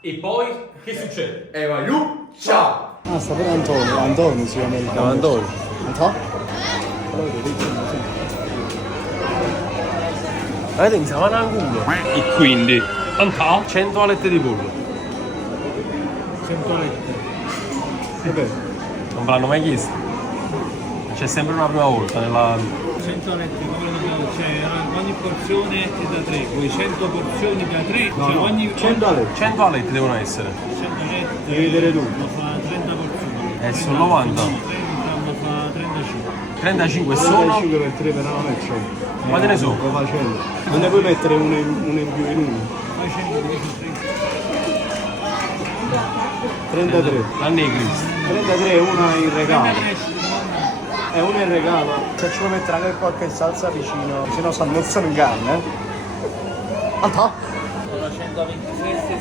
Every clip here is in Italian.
E poi che succede? E vai, ciao! Ah, sta per Antonio. Antonio si chiama il No, Antonio. Avete iniziato a un culo. E quindi, Antonio, 100 alette di pollo. 100 alette. Vabbè. Non ve l'hanno mai chiesto. C'è sempre una prima volta nella... 100 alette, come lo dobbiamo? Cioè, ogni porzione è da 3, poi 100 porzioni da 3, no, cioè no. Ogni 100 alette. 100 alette devono essere. 100 alette. Devi vedere tu. Lo fa 30 porzioni. Sono 90. 30 lo fa 35. 35 sono... 35 per 3 però non è 100. Quante ne sono? Lo fa 100. Non ne puoi mettere uno in più in uno. Fai 100, 33. Anni di Cristo. 33, una in regalo. È una in regalo. Se ci vuoi mettere anche qualche salsa vicino, se no si ammozzano in canna, eh? Sono 127.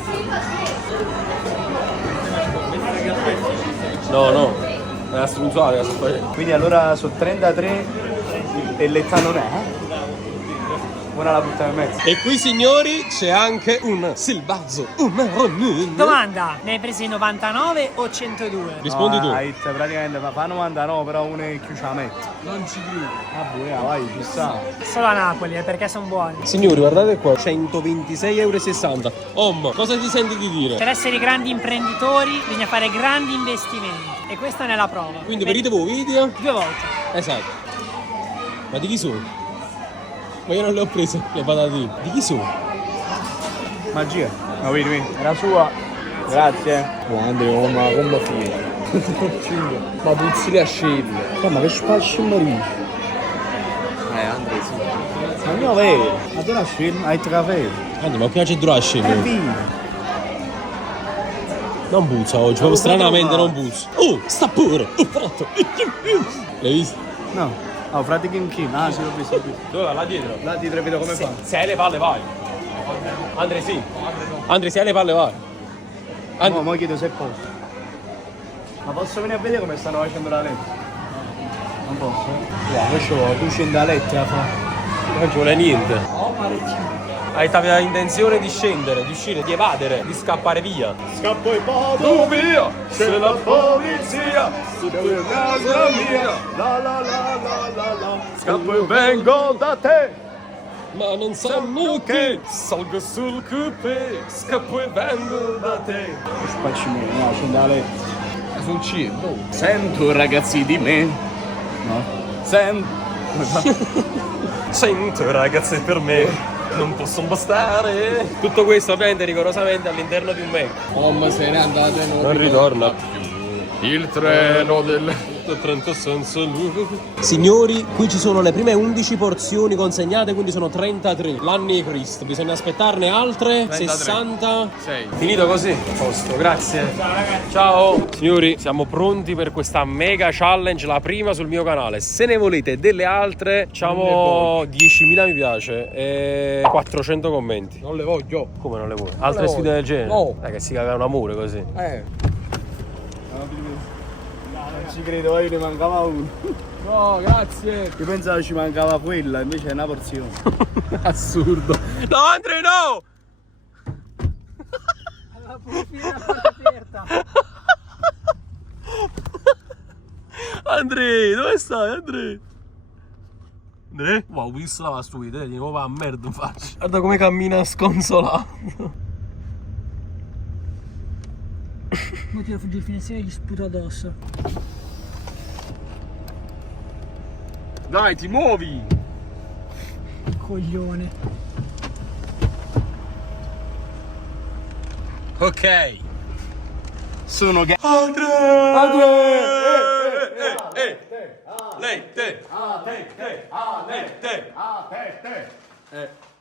No. È la strunzata che sto facendo. Quindi allora su 33 e l'età non è, eh? Ora la butta in mezzo. E qui signori c'è anche un Silvazzo, un Ronin. Domanda, ne hai presi 99 o 102? Rispondi tu. Praticamente fa 99 però uno è chiuso a metà. Non ci credo. Ah boh, vai, ci sta. Solo a Napoli, perché sono buoni. Signori, guardate qua, 126,60 €. Cosa ti senti di dire? Per essere grandi imprenditori bisogna fare grandi investimenti. E questa ne è la prova. Quindi vedete voi video? 2 volte. Esatto. Ma di chi sono? Ma io non le ho prese le patatine. Di chi sono? Magia. No, vedi. Era sua. Grazie. Quando ma come fiera. Ma puzzi le ascelle. Ma che spacci marino. Andre, sì. Ma no, vero. Ma tu la scena hai caffè. Anzi, ma piace durare a scendere. Vino. Non puzza oggi, proprio stranamente non puzza. Oh, sta pure! Oh, pronto! L'hai visto? No. Oh, frate Kim. Ah, sì, l'ho visto. Dove va? Là dietro? Là ti vedo come fa. Se hai le palle vai. Andre sì. Andre se hai le palle vai. No, ma chiedo se posso. Ma posso venire a vedere come stanno facendo la lettera? Non posso? Questo tu scendi la lettera fa. Non ci vuole niente. Hai intenzione di scendere, di uscire, di evadere, di scappare via. Scappo e vado via, c'è la polizia, sotto casa mia, la. Scappo e vengo da te. Ma non sanno che salgo sul coupé, scappo e vengo da te. Spacci me, no, scendi la lettera. Sul C. Sento ragazzi di me. No? Sento ragazze per me. Non possono bastare. Tutto questo ovviamente rigorosamente all'interno di un Mac. Se n'è andata Non ritorna. Il treno del... 30 senza lui. Signori, qui ci sono le prime 11 porzioni consegnate, quindi sono 33. L'anni di Cristo, bisogna aspettarne altre 60. Finito così? A posto, grazie. Ciao ragazzi. Ciao. Signori, siamo pronti per questa mega challenge, la prima sul mio canale. Se ne volete delle altre, facciamo 10.000 mi piace e 400 commenti. Non le voglio. Come non le vuoi? Altre sfide del genere? No. Che si caga un amore così. Non ci credo, io ne mancava uno. No, grazie. Io pensavo ci mancava quella, invece è una porzione. Assurdo. No, Andre, no! La porta aperta. Andre, dove stai, Andre? Andre? Wow, ho visto la stupida, di nuovo a merda in faccia. Guarda come cammina sconsolato. Mo tiro fuggire il finestrino e gli sputo addosso. Dai, ti muovi. Coglione. Ok. Sono che...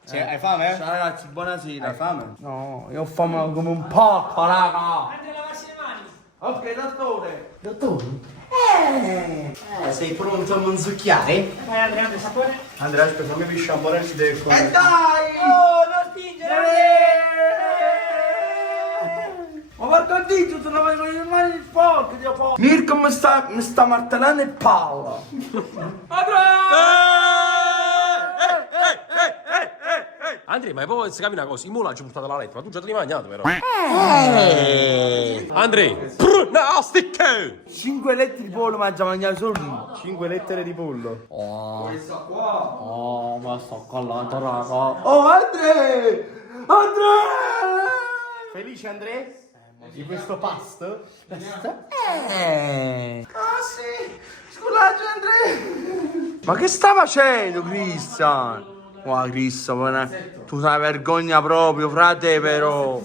Sì, hai fame? Ciao ragazzi, buonasera. Hai fame? No, io ho fame come un porco, raga. Andre, lavarsi le mani. Ok, dottore. Dottore? Sei pronto a manzucchiare? Vai Andre, sapore? Andrea, aspetta, fammi il shampoo si deve fare. Dai! Oh, non spingere! Ma guarda il dito, se non avevo le mani sporche, Dio po'. Mirko mi sta martellando il palla. Andre, Andrea, ma poi si capi una cosa, i mulaggi portate alla lettera, ma tu già te li hai mangiati però. Andrea, nastic! 5 letti di pollo mangia mangiare solo tu. 5 lettere di pollo. Questa qua. Oh, ma sto collando, raga. Oh, Andrea! Andrea! Felice Andrea? Di questo pasto? Ah sì! Scusate Andrea! Ma che sta facendo Cristian? Guarda Cristian, tu sei vergogna proprio, frate però!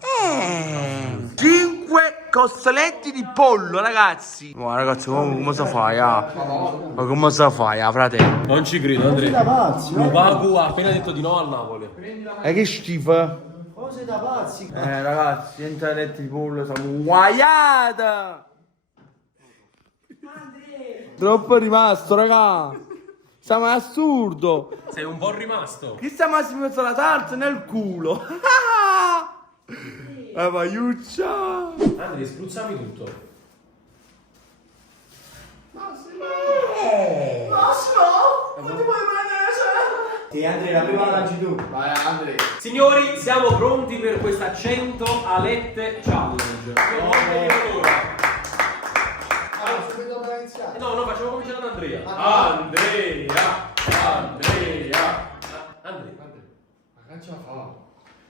5 costaletti di pollo, ragazzi! Guarda ragazzi, come si fa, ma come si fa, frate? Non ci credo, Andrea. Lukaku ha appena detto di no al Napoli. E che schifo! Cose da pazzi. Ragazzi, 100 letti di pollo, siamo guaiata! Troppo rimasto, raga! Siamo assurdo! Sei un po' rimasto. Cristian Massimo messo la salsa nel culo! La paiuccia! Andrea, spruzzami tutto. Massimo! Non ti puoi prendere! Sì, Andrea, la prima la lanci tu. Vai Andrea! Signori, siamo pronti per questa 100 alette challenge. Non vediamo l'ora. No, facciamo cominciare da Andrea. Andrea! Ma che ce la fa?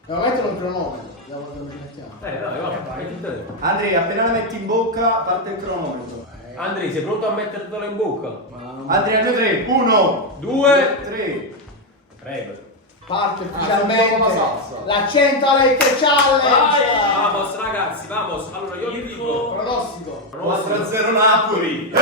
Devo mettere un cronometro, vediamo dove ci mettiamo. Dai, vai. Andrea, appena la metti in bocca, parte il cronometro. Andrea, sei pronto a mettertela in bocca? Andrea, 2, 3. 1, 2, 3. prego. Parte Ah, ufficialmente la salsa. La 100 lette challenge! Vamos ragazzi, vamos. Allora io vi dico Pronostico. 4-0 Napoli! per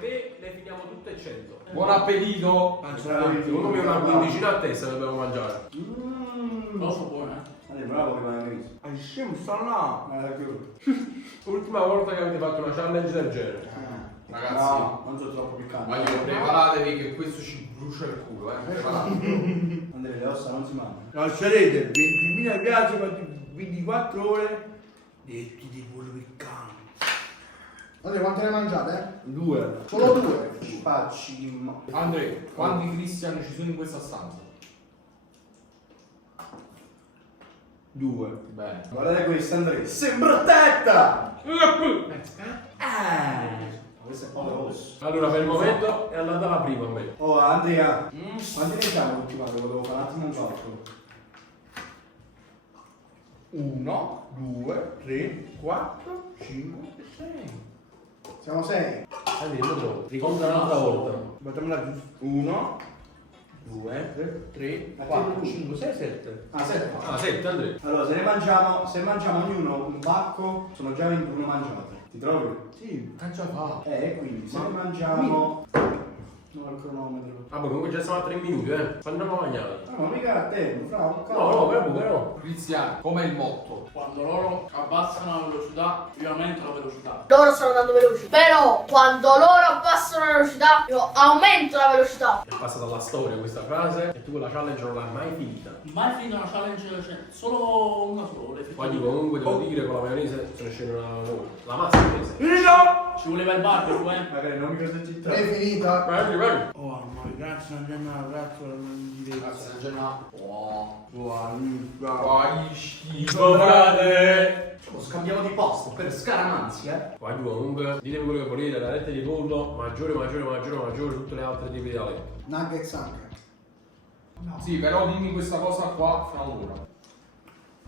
me le finiamo tutte e 100. Buon appetito. Secondo me una quindicina a testa dobbiamo mangiare. Non so buono, Andrea, bravo che mi hai visto. Ma scemo, sta là! Ultima volta che avete fatto una challenge del genere. Ragazzi, No, non sono troppo piccante. voglio preparatevi che questo ci brucia il culo, preparatevi. Andrea, le ossa non si mangiano. Lascerete 20.000 piace per 24 ore. Letti di pollo piccante. Andrea, quante ne mangiate? 2. Solo 2. Spacci. Andrea, quanti cristiani ci sono in questa stanza? 2. Bene. Guardate questa, Andrea. Sembra tetta! Questo è rosso. Allora per il momento è andata la prima a me. Oh, Andrea. Quanti ne siamo ultimato? Volevo fare un attimo un calcolo. 1, 2, 3, 4, 5, 6. Siamo 6. Andrea, lo trovo. Riconta un'altra volta. Battiamola giù. 1, 2, 3, 4, 5, 6, 7. Ah, 7. Ah, 7 Andrea. Allora, se mangiamo ognuno un pacco, sono già 21 mangiate. Ti trovi? Sì. Che ce la fa? Quindi se ne mangiamo. No, il cronometro. Vabbè, comunque già siamo a 3 minuti, Quando andiamo a mangiare? No, ma mica a tempo, fra un No, però. Cristiani, com'è il motto? Quando loro abbassano la velocità, io aumento la velocità. Loro stanno andando veloci. Però quando loro abbassano la velocità, io aumento la velocità. È passata alla storia questa frase e tu quella challenge non l'hai mai finita. Mai finita una challenge, cioè, solo una sola. Quindi comunque devo dire con la maionese se ne scende la massa presa. Ci voleva il barbecue, Magari non mi cosa città. È finita. Vai. Oh, ma grazie, Andiamo, ragazzi, Grazie, Genna. Guarda. Schifo, frate! Scambiamo di posto per scaramanzi, Poi comunque ditemi quello che volete, la retta di pollo, maggiore, tutte le altre tipi di alette. Nuggets anche. Sì, però dimmi questa cosa qua fra un'ora.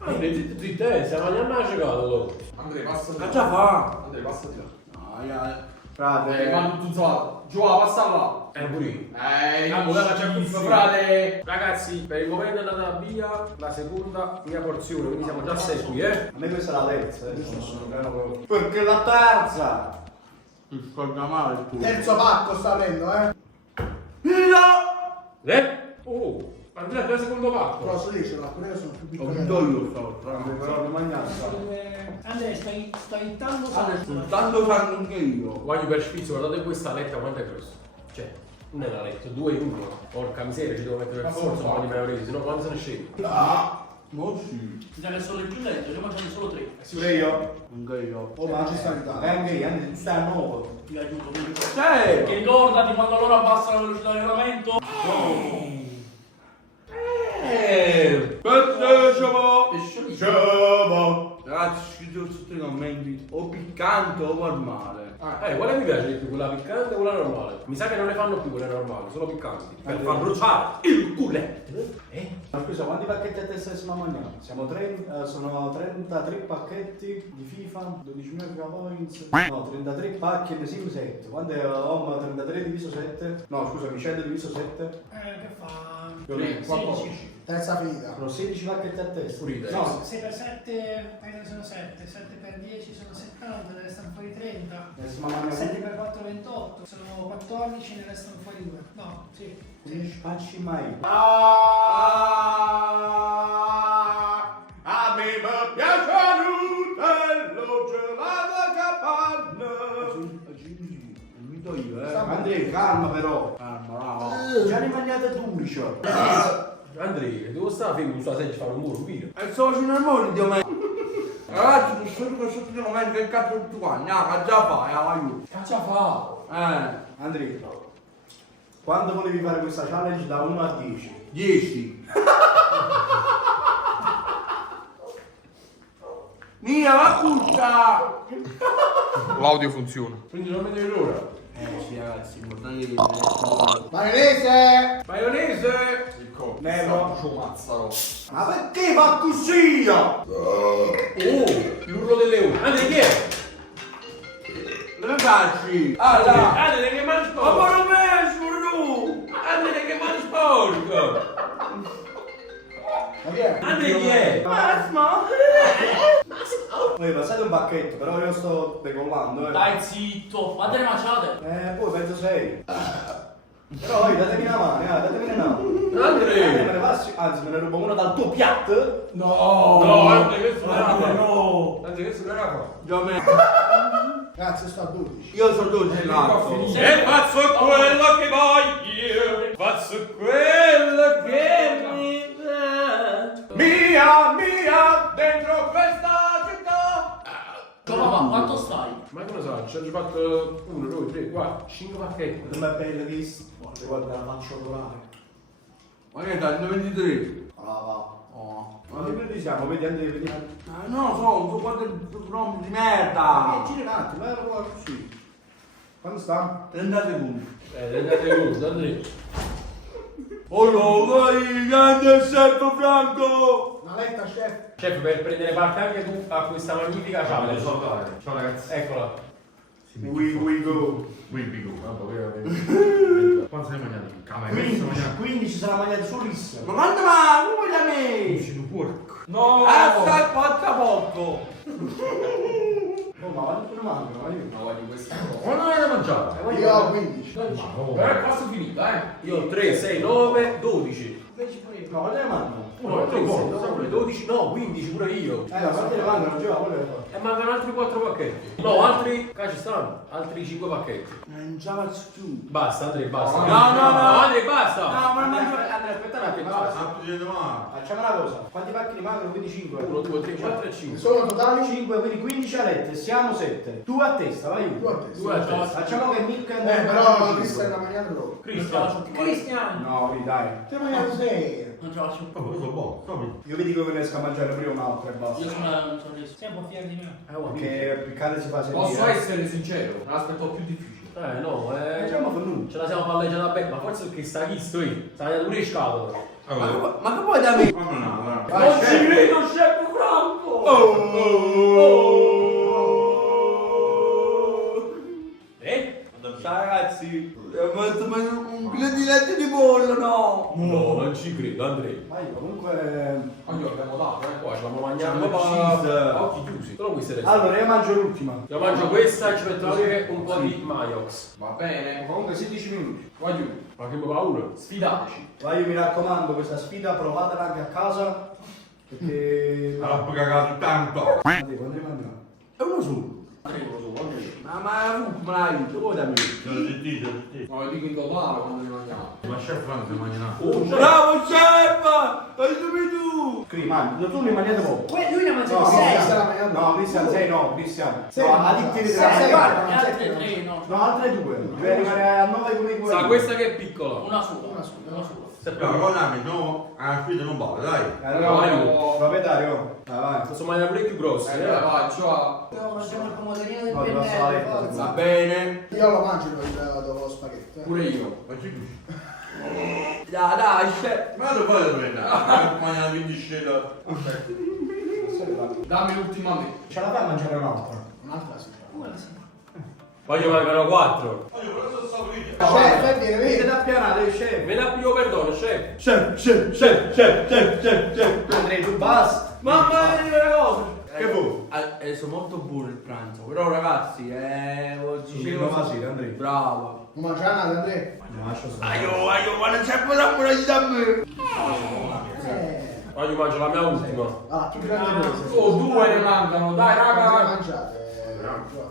Andrea, zitte, stiamo mangiando la cicata loro. Andrea, passati là. già fa. Andrea, passati là. Frate, Quando tu zola. Giova, passa là. Pure io. Allora c'è questo frate. Ragazzi, per il momento è andata via la seconda mia porzione, quindi siamo già 6 qui, a me questa è la terza, sono pieno proprio. Perché la terza? Si scorda male il tuo. Terzo pacco sta avendo, Oh, Andrea, già il secondo patto. Però se lì ce l'ha pure io sono più Ho piccolo. vinto io stavolta. Però non mangiare. Andrea, stai ittando Soltanto fanno anche io. Voglio per sfizio, guardate questa letta quanto è grossa. Cioè, non è una letta, 2 in 1. Porca miseria, ci devo mettere per forza un po' di maionese, sennò quando se ne scende. No, sì. Mi sa che sono il più lento, io mangio solo 3. Pure io. Anche io. Oh, ma ci sta in Italia. Anche io, tu stai a nuovo. Ti aiuto, quindi. Sei. Che ricordati quando loro abbassano la velocità di regolamento. o piccante o normale. Quale mi piace di più? Quella piccante o quella normale? Mi sa che non ne fanno più quelle normali, solo piccanti. Per far bruciare il culetto. Ma scusa, quanti pacchetti a testa stiamo mangiando? Sono 33 pacchetti di FIFA, 12.000 points. No, 33 pacchi e Sim 7. Quanto è 33 diviso 7? No, scusami, 100 diviso 7? Che fa? 16. Terza finita. Sono 16 pacchetti a testa. Pulite. No, 6 per 7, sono 7, 7 per 10 sono 70, ne restano fuori 30. stiamo mangiando 7 per 4 28, sono 14, ne restano fuori 2. No, sì. 15 pacchi mai. A me mi piace l'utello gelato a capanna. Andrea, calma però. Calma, già ne mangiate 12. Andrea, dove sta fermo sulla sedia a fare un muro, video? E sto facendo il mondo, Dio mio. Ragazzi, sono questo di momento che cazzo tutti quanti. Ah, già fai, aiuto. Cazzo fa? Andrea, quando volevi fare questa challenge da 1 a 10? 10. Mia, ma curta! L'audio funziona. Quindi non vedo l'ora. Sì, ragazzi, importante. Maionese! Maionese! Nero. Mazzaro. Ma perché fa così? Oh, l'urlo del leone. Andrea, chi è? Ragazzi! Andrea che mangi Ma sporco! non me Andrea che mangi sporco! Ma chi è? Andrea chi è? Voi passate un pacchetto, però io sto decollando, Dai zitto, quante ne mangiate? Poi penso 6. Però voi datemi una mano, datemi una mano. Andrea! Me ne passi, anzi me ne rubo una dal tuo piatto. No, Andrea, questo non era qua. No. Andrea, questo non era qua. Già me. Grazie, sto a 12. Io sono 12 cazzo. E faccio quello che voglio, faccio quello che mi dà. Mia, dentro questa città. Papà, quanto stai? Ma come so, ci hanno fatto 1, 2, 3, 4, 5 pacchetti. Non è bello che guarda la faccio odorare. Ma che dai, 23. Va. Ma che noi siamo? Vedi, vedi. Non lo so, quanto nomi di Ma merda. gira un attimo, era proprio così. Quando sta? 30 secondi. Andate uno, Andrea. Oh no, vai, grande chef Franco. Una letta, chef. Chef, per prendere parte anche tu a questa magnifica challenge. Ciao ragazzi. Eccola. We go. Quanto sei mangiato? 15 sarà mangiato solissimo. Ma quanto va? Come da me? Sei un porco. No. Alza il portaporto. Oh, ma guarda pure manco, ma io. No, guardi questa. Quando l'avete mangiato? Io ho 15. Passo finito, Io ho 3, 6, 9, 12. Ma guarda le manco. 12, no, 15 pure io. La parte le manco, non ce la volevo. E mancano altri 4 pacchetti. No, altri. Ci stanno. Altri 5 pacchetti. Non ce la faccio più. Basta, Andrea, basta. No, Andrea, basta. No, ma non mangio. Andrea, aspetta un attimo. Facciamo una cosa. Quanti pacchi rimangono? Quindi 5. 1, 2, 3, 4 e 5. Sono totali 5, quindi 15 alette. Siamo 7. Tu a testa, vai. Tu a testa. 2 a testa. Facciamo che Nick e Andrea. Però Cristian ha mangiato loro. Cristian! No, dai. Ti hai mangiato 6. Non ce la faccio più. Io vi dico che riesco a mangiare prima un altro e basta. Io sono sorriso. Sei un po' fiero di me. Perché piccare si fa sentire. Posso essere sincero, me l'aspettavo più difficile. No, Facciamo per noi. ce la siamo palleggiata bene, ma forse perché sta chi sto io? Sta pure in scatola. Ma che vuoi da me? Vai, Non ci chef. credo, chef Franco! Ragazzi, un chilo di latte di pollo, no? No, non ci credo, Andrea. Ma io comunque. Ma io abbiamo dato, Qua ci stiamo mangiando Siamo proprio cheese. a occhi chiusi. Solo queste restano. Allora, io mangio l'ultima. Io mangio questa e ci metto anche un po' di Mayox. Va bene. Comunque 16 minuti. Voglio. Ma che paura. Sfidateci. Vai, io mi raccomando, questa sfida provatela anche a casa. Perché. Ha cagato tanto. Quanti ne mangiamo? È uno solo. Ma tu vuoi da me? No, io dico in totale quando ne mangiamo. Ma chef Franco si mangia nato. Bravo chef! Aiutami tu! Mangi, tu ne mangiate poco. Lui ne ha mangiato No, 6. Cristian, no, Cristian, 6 no, Cristian. No, additti di E altre 3, no. No, altre 2. Devi arrivare a 9 come Sa questa che è piccola. Una sola. no, a qui non vale, dai. Allora, proprietario. Vai. Sono mai pure più grossi, La faccio a... Mangiamo il pomodorino del No, ti passo la letta, pennello. Va bene. Io lo mangio dopo lo spaghetto. Pure io. Dai, chef. Ma lo fai prendere? Ma la vindicella. Dammi l'ultima a me. Ce la fai a mangiare un'altra? Un'altra sì. Poi gli mancano 4. Chef, vieni, Vedete vieni. da pianare, chef. Me la primo perdono, chef. Chef. Andrei, tu basta. Mamma mia, le cose. Che vuoi? Adesso molto buono il pranzo, però ragazzi, oggi Andrei. bravo. Non mangiare nada, Andrea. Lascia stare. Aio, ma non c'è cosa pure da me. Poi io mangio la mia ultima. Ah, più grande cosa. Oh, 2 ne mancano. Dai, raga. Mangiate.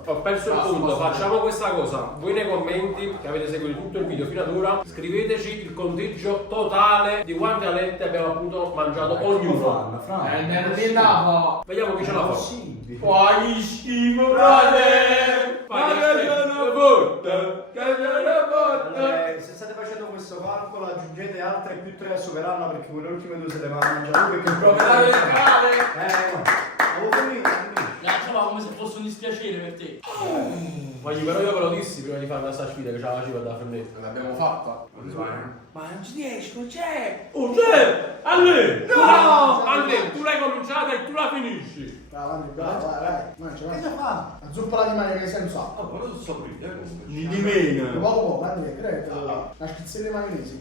Ho perso il punto, facciamo questa cosa. Voi nei commenti, che avete seguito tutto il video fino ad ora, scriveteci il conteggio totale di quante alette abbiamo appunto mangiato ognuno. Ne andava. Vediamo chi ce la fa. Quali schifo, frate. Ma che sono botta. Se state facendo questo calcolo aggiungete altre più 3 a superarla perché quelle ultime 2 se le va a mangiare lui perché il Proprietario del canale. Avevo finito. Facciamo come se fosse un dispiacere per te. Ma però io ve lo dissi prima di fare questa sfida che ce la facevo da femmetta. L'abbiamo fatta. Ma non ci riesco, c'è. Oh, c'è! Alle! No! Alle, tu l'hai cominciata e tu la finisci. Bravo, Andrea, bravo, vai. Mangia, mangia. La zuppa di mani che senza. Ma non so prendere. Di meno. Poco, Andrea, credo. La schizzetta di maionese.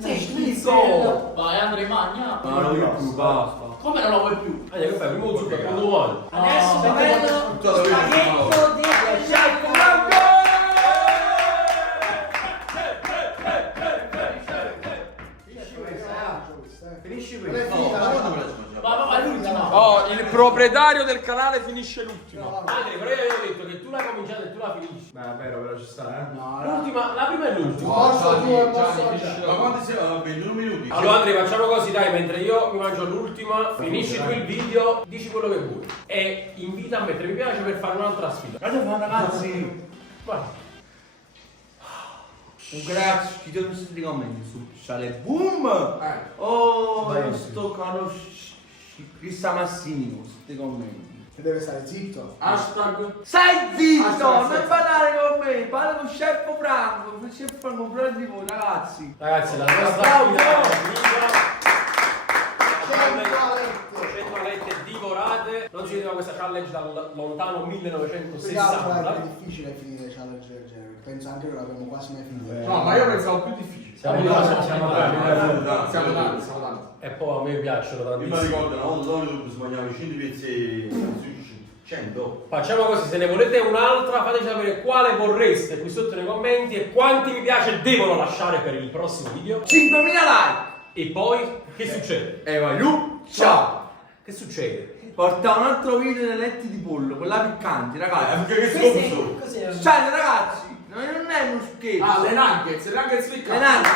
Sei schifo. Vai Andrea, magna. Ma non voglio più, basta. Come non la vuoi più? Che fai? Primo zucchero, secondo male. Adesso No, prendo tutta la vita. spaghetto di Finisci Non è questo. finita, Ma no. Vai l'ultima. Oh, il proprietario del canale finisce l'ultimo. Andre, però io avevo detto che tu l'hai cominciata e tu la finisci. Beh, è vero, però ci sta, L'ultima, la prima e l'ultima. Forza tu e Gianni, posso Gianni, mangiare. Ma quanti siamo? 21 minuti. Allora Andre, facciamo così, dai, mentre io mi mangio l'ultima, finisci tu il video, dici quello che vuoi. E invita a mettere mi piace per fare un'altra sfida. Ragazzi. Vai. Grazie, chi ti questi commenti su Ciale Boom. Oh, Vai, io sì. sto caro Crista Massimo, questi commenti. Che deve stare zitto. Hashtag. Stai zitto, Aspetta, non parlare con me, parla con Chef Franco, con Chef Franco pure di voi, ragazzi. Ragazzi, la nostra Bravo, sfida bravo. è finita. 100 100 alette divorate. Non ci vedeva questa challenge dal lontano Più che altro 1960. è difficile finire challenge del genere. Penso anche che non l'abbiamo quasi mai finito. No, ma io pensavo più difficile. Siamo tanti. tanti. Siamo tanti, siamo tanti. E poi a me piacciono Io mi tantissimo. ricordo una volta dove si mangiava 100 pezzi, 100. Facciamo così, se ne volete un'altra fateci sapere quale vorreste qui sotto nei commenti e quanti mi piace devono lasciare per il prossimo video. 5.000 like. E poi che succede? E vai giù, ciao. Che succede? Porta un altro video delle letti di pollo, quella piccanti, ragazzi. Cos'è? Cioè, ragazzi, non è uno scherzo. Ah, le nuggets, le nuggets Le nuggets.